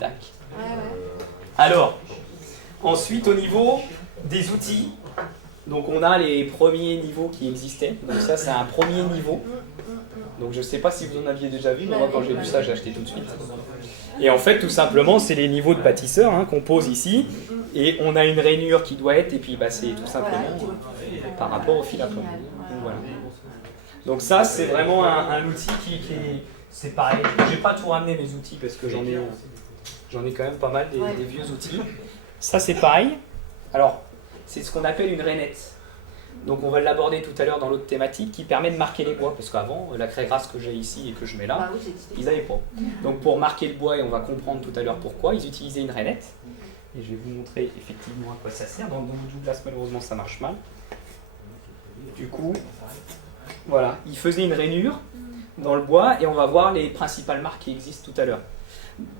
Tac. Alors, ensuite au niveau des outils, donc on a les premiers niveaux qui existaient. Donc ça c'est un premier niveau. Donc je ne sais pas si vous en aviez déjà vu, mais moi quand j'ai vu ça j'ai acheté tout de suite. Et en fait tout simplement c'est les niveaux de bâtisseur hein, qu'on pose ici. Et on a une rainure qui doit être, et puis bah, c'est tout simplement par rapport au fil à plomb. Donc, voilà. Donc ça c'est vraiment un outil qui est... C'est pareil, j'ai pas tout ramené mes outils parce que j'en ai quand même pas mal des vieux outils. Ça c'est pareil. Alors c'est ce qu'on appelle une rainette. Donc on va l'aborder tout à l'heure dans l'autre thématique qui permet de marquer les bois. Parce qu'avant, la craie grasse que j'ai ici et que je mets là, ils n'avaient pas. Donc pour marquer le bois, et on va comprendre tout à l'heure pourquoi, ils utilisaient une rainette. Et je vais vous montrer effectivement à quoi ça sert. Dans le Douglas, malheureusement, ça marche mal. Du coup, voilà, ils faisaient une rainure dans le bois et on va voir les principales marques qui existent tout à l'heure.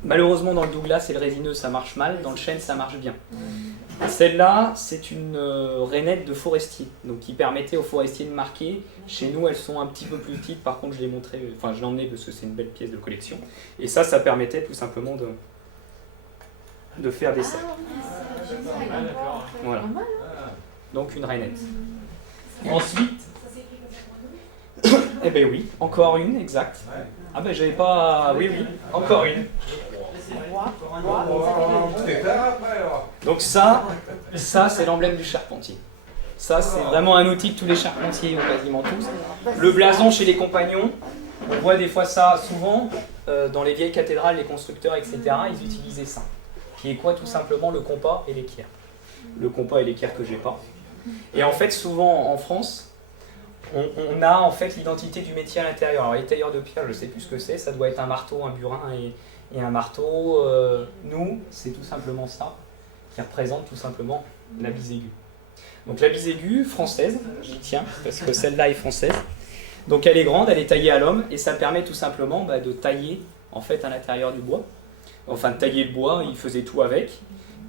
Malheureusement, dans le Douglas et le résineux, ça marche mal. Dans le chêne, ça marche bien. Celle-là, c'est une rainette de forestier, donc qui permettait aux forestiers de marquer. Chez nous, elles sont un petit peu plus petites. Par contre, je l'ai emmené parce que c'est une belle pièce de collection. Et ça permettait tout simplement de faire des cercles. Voilà. Donc une rainette. Ensuite, eh ben oui, encore une, exact. Ah ben j'avais pas... Oui, encore une. Donc ça c'est l'emblème du charpentier. Ça c'est vraiment un outil que tous les charpentiers ont quasiment tous. Le blason chez les compagnons, on voit des fois ça souvent dans les vieilles cathédrales, les constructeurs, etc. Ils utilisaient ça. Qui est quoi? Tout simplement le compas et l'équerre. Le compas et l'équerre que j'ai pas. Et en fait souvent en France, on a en fait l'identité du métier à l'intérieur. Alors les tailleurs de pierre, je sais plus ce que c'est, ça doit être un marteau, un burin et un marteau. Nous, c'est tout simplement ça qui représente tout simplement la bise aiguë. Donc la bise aiguë française, j'y tiens parce que celle-là est française. Donc elle est grande, elle est taillée à l'homme et ça permet tout simplement de tailler en fait à l'intérieur du bois. Enfin de tailler le bois, il faisait tout avec.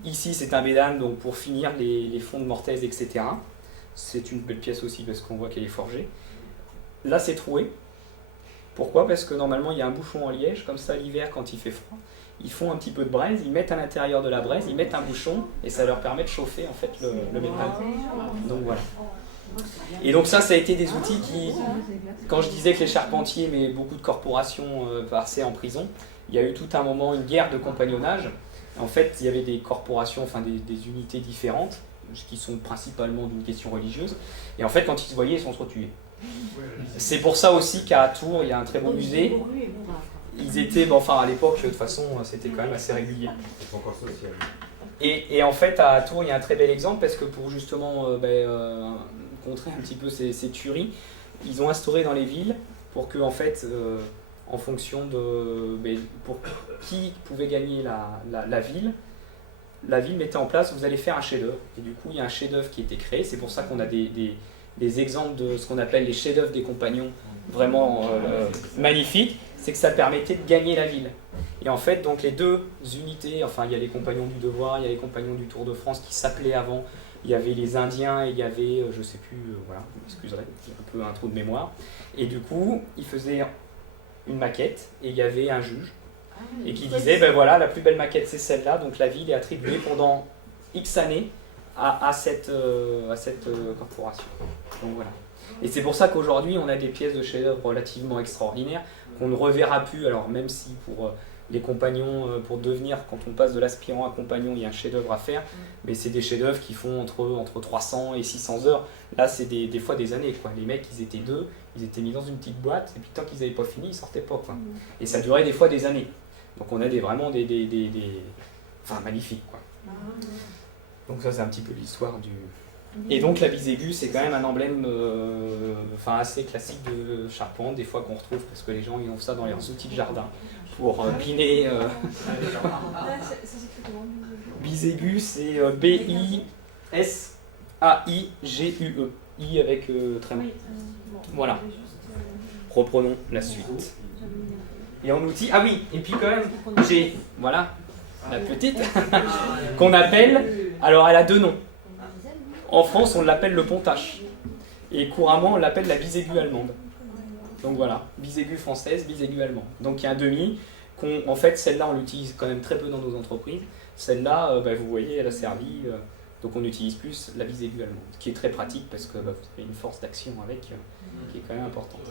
Ici c'est un bédane donc pour finir les fonds de mortaise, etc. C'est une belle pièce aussi parce qu'on voit qu'elle est forgée. Là c'est troué. Pourquoi? Parce que normalement il y a un bouchon en liège, comme ça l'hiver quand il fait froid, ils font un petit peu de braise, ils mettent à l'intérieur de la braise, ils mettent un bouchon et ça leur permet de chauffer en fait le métal. Donc voilà. Et donc ça a été des outils qui, quand je disais que les charpentiers, mais beaucoup de corporations passaient en prison, il y a eu tout un moment une guerre de compagnonnage. En fait il y avait des corporations, enfin des unités différentes, qui sont principalement d'une question religieuse, et en fait quand ils se voyaient ils sont retués. C'est pour ça aussi qu'à Tours il y a un très beau musée. Ils étaient, à l'époque de toute façon c'était quand même assez régulier. Et en fait à Tours il y a un très bel exemple parce que pour justement contrer un petit peu ces tueries, ils ont instauré dans les villes pour que en fait en fonction de pour qui pouvait gagner la ville mettait en place, vous allez faire un chef-d'œuvre. Et du coup, il y a un chef-d'œuvre qui a été créé. C'est pour ça qu'on a des exemples de ce qu'on appelle les chefs-d'œuvre des compagnons, vraiment magnifiques. C'est que ça permettait de gagner la ville. Et en fait, donc les deux unités, il y a les compagnons du devoir, il y a les compagnons du Tour de France qui s'appelaient avant. Il y avait les Indiens et il y avait, je sais plus, voilà, vous m'excuserez, j'ai un peu un trou de mémoire. Et du coup, ils faisaient une maquette et il y avait un juge. Et qui disait, la plus belle maquette c'est celle-là, donc la ville est attribuée pendant X années à cette corporation. Donc voilà. Et c'est pour ça qu'aujourd'hui on a des pièces de chef-d'œuvre relativement extraordinaires qu'on ne reverra plus, alors même si pour les compagnons, pour devenir, quand on passe de l'aspirant à compagnon, il y a un chef-d'œuvre à faire, mais c'est des chefs-d'œuvre qui font entre 300 et 600 heures. Là c'est des fois des années, quoi. Les mecs ils étaient deux, ils étaient mis dans une petite boîte, et puis tant qu'ils n'avaient pas fini, ils sortaient pas, quoi. Et ça durait des fois des années. Donc on a vraiment magnifiques, quoi. Donc ça c'est un petit peu l'histoire du... Et donc la bise aiguë c'est quand même un emblème assez classique de charpente, des fois qu'on retrouve parce que les gens ils ont ça dans leurs outils de jardin pour biner. Bise aiguë c'est B-I-S-A-I-G-U-E. I avec tréma. Voilà. Reprenons la suite. Et en outil, ah oui, et puis quand même, j'ai, voilà, la petite, qu'on appelle, alors elle a deux noms. En France, on l'appelle le pontache. Et couramment, on l'appelle la bise aiguë allemande. Donc voilà, bise aiguë française, bise aiguë allemande. Donc il y a un demi En fait, celle-là, on l'utilise quand même très peu dans nos entreprises. Celle-là, vous voyez, elle a servi. Donc on utilise plus la visée vue allemande, ce qui est très pratique parce que vous avez une force d'action avec qui est quand même importante.